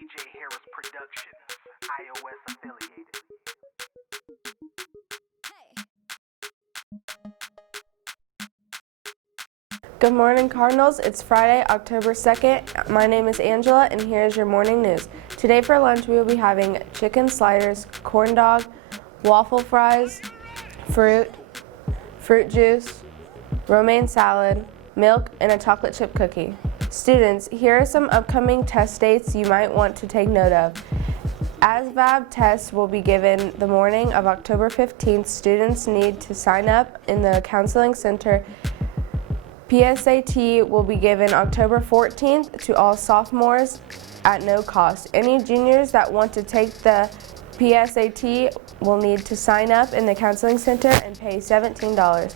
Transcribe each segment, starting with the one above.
AJ Harris Productions, iOS affiliated. Good morning, Cardinals. It's Friday, October 2nd. My name is Angela, and here's your morning news. Today for lunch, we will be having chicken sliders, corn dog, waffle fries, fruit juice, romaine salad, milk, and a chocolate chip cookie. Students, here are some upcoming test dates you might want to take note of. ASVAB tests will be given the morning of October 15th. Students need to sign up in the counseling center. PSAT will be given October 14th to all sophomores at no cost. Any juniors that want to take the PSAT will need to sign up in the counseling center and pay $17.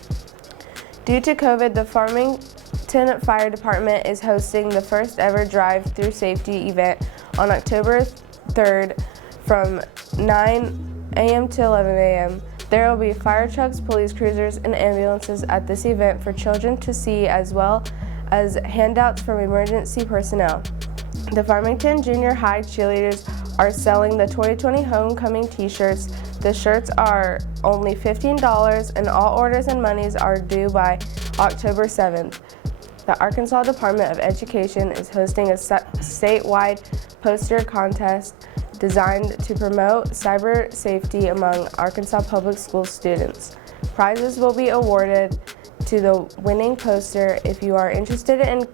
Due to COVID, the Farmington Fire Department is hosting the first ever drive-through safety event on October 3rd from 9 a.m. to 11 a.m. There will be fire trucks, police cruisers, and ambulances at this event for children to see, as well as handouts from emergency personnel. The Farmington Junior High cheerleaders are selling the 2020 homecoming t-shirts. The shirts are only $15 and all orders and monies are due by October 7th. The Arkansas Department of Education is hosting a statewide poster contest designed to promote cyber safety among Arkansas public school students. Prizes will be awarded to the winning poster. If you are interested in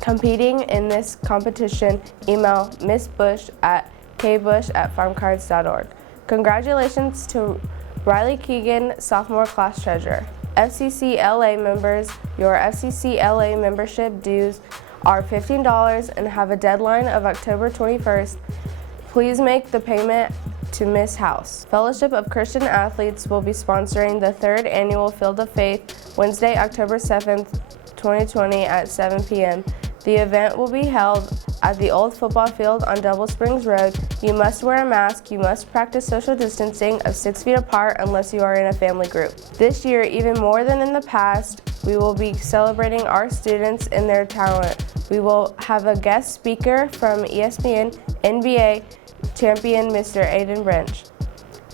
competing in this competition, email Miss Bush at kbush@farmcards.org. Congratulations to Riley Keegan, sophomore class treasurer. FCCLA members, your FCCLA membership dues are $15 and have a deadline of October 21st. Please make the payment to Miss House. Fellowship of Christian Athletes will be sponsoring the 3rd annual Field of Faith Wednesday, October 7th, 2020 at 7 p.m. The event will be held at the old football field on Double Springs Road. You must wear a mask. You must practice social distancing of 6 feet apart unless you are in a family group. This year, even more than in the past, we will be celebrating our students and their talent. We will have a guest speaker from ESPN NBA champion Mr. Aiden Branch.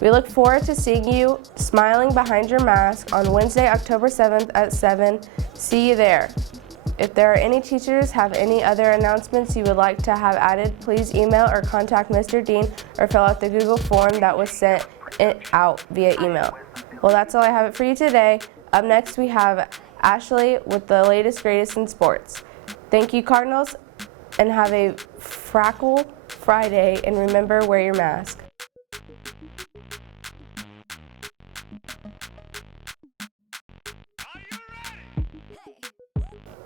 We look forward to seeing you smiling behind your mask on Wednesday, October 7th at 7. See you there. If there are any teachers have any other announcements you would like to have added, please email or contact Mr. Dean or fill out the Google form that was sent out via email. Well, that's all I have for you today. Up next, we have Ashley with the latest, greatest in sports. Thank you, Cardinals, and have a Frackle Friday, and remember, wear your mask.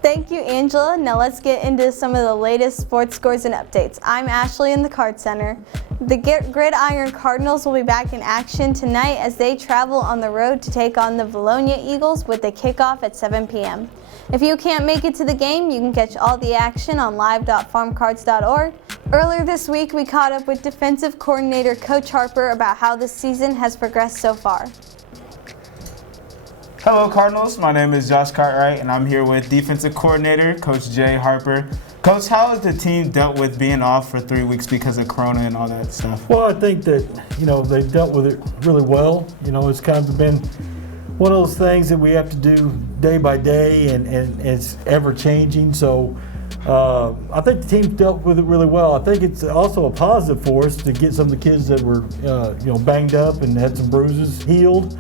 Thank you, Angela. Now let's get into some of the latest sports scores and updates. I'm Ashley in the Card Center. The Gridiron Cardinals will be back in action tonight as they travel on the road to take on the Vilonia Eagles with a kickoff at 7 p.m. If you can't make it to the game, you can catch all the action on live.farmcards.org. Earlier this week, we caught up with defensive coordinator Coach Harper about how the season has progressed so far. Hello, Cardinals. My name is Josh Cartwright, and I'm here with defensive coordinator Coach Jay Harper. Coach, how has the team dealt with being off for 3 weeks because of Corona and all that stuff? Well, I think that, they've dealt with it really well. It's kind of been one of those things that we have to do day by day, and it's ever changing. So I think the team dealt with it really well. I think it's also a positive for us to get some of the kids that were, banged up and had some bruises healed.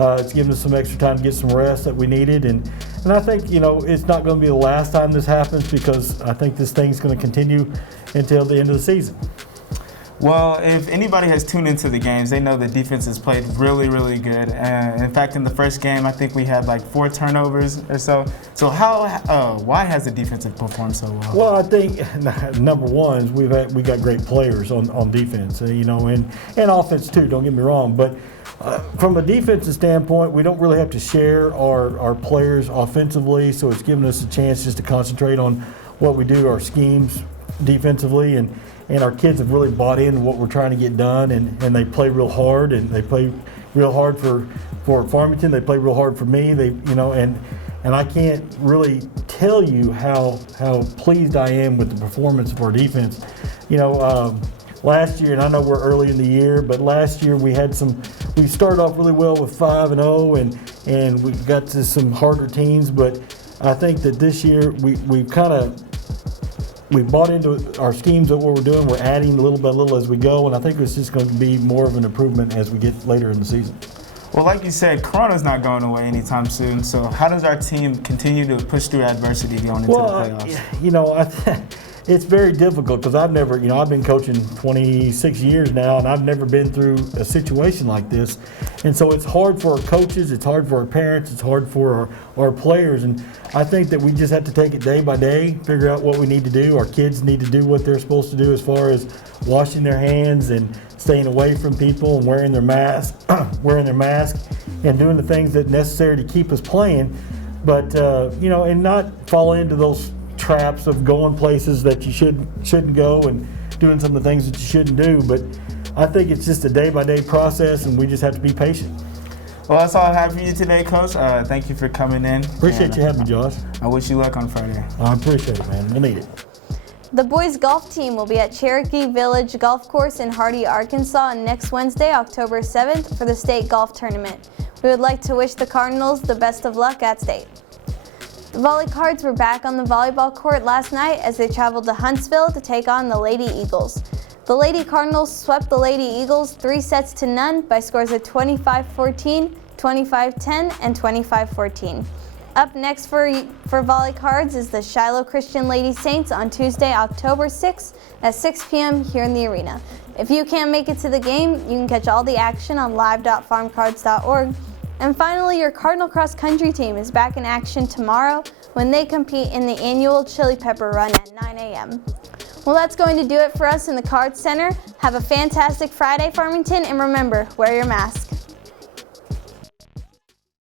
It's given us some extra time to get some rest that we needed. And I think, it's not going to be the last time this happens, because I think this thing's going to continue until the end of the season. Well, if anybody has tuned into the games, they know the defense has played really, really good. In fact, in the first game, I think we had like 4 turnovers or so. So why has the defense performed so well? Well, I think number one is we got great players on defense, and offense too. Don't get me wrong, but from a defensive standpoint, we don't really have to share our players offensively, so it's given us a chance just to concentrate on what we do, our schemes defensively, and our kids have really bought into what we're trying to get done, and they play real hard, and they play real hard for Farmington. They play real hard for me. And I can't really tell you how pleased I am with the performance of our defense. Last year, and I know we're early in the year, but last year we started off really well with 5-0, and we got to some harder teams, but I think that this year we bought into our schemes of what we're doing. We're adding little by little as we go, and I think it's just going to be more of an improvement as we get later in the season. Well, like you said, Corona's not going away anytime soon. So how does our team continue to push through adversity going into the playoffs? It's very difficult because I've been coaching 26 years now, and I've never been through a situation like this. And so it's hard for our coaches, it's hard for our parents, it's hard for our players. And I think that we just have to take it day by day, figure out what we need to do. Our kids need to do what they're supposed to do as far as washing their hands and staying away from people and wearing their mask, and doing the things that are necessary to keep us playing. But, and not fall into those traps of going places that you shouldn't go and doing some of the things that you shouldn't do. But I think it's just a day-by-day process, and we just have to be patient. Well, that's all I have for you today, Coach. Thank you for coming in. Appreciate you having me, Josh. I wish you luck on Friday. I appreciate it, man. We'll need it. The boys golf team will be at Cherokee Village Golf Course in Hardy, Arkansas next Wednesday, October 7th for the state golf tournament. We would like to wish the Cardinals the best of luck at state. The Volley Cards were back on the volleyball court last night as they traveled to Huntsville to take on the Lady Eagles. The Lady Cardinals swept the Lady Eagles 3-0 by scores of 25-14, 25-10, and 25-14. Up next for Volley Cards is the Shiloh Christian Lady Saints on Tuesday, October 6th at 6 p.m. here in the arena. If you can't make it to the game, you can catch all the action on live.farmcards.org. And finally, your Cardinal Cross Country team is back in action tomorrow when they compete in the annual Chili Pepper Run at 9 a.m. Well, that's going to do it for us in the Card Center. Have a fantastic Friday, Farmington, and remember, wear your mask.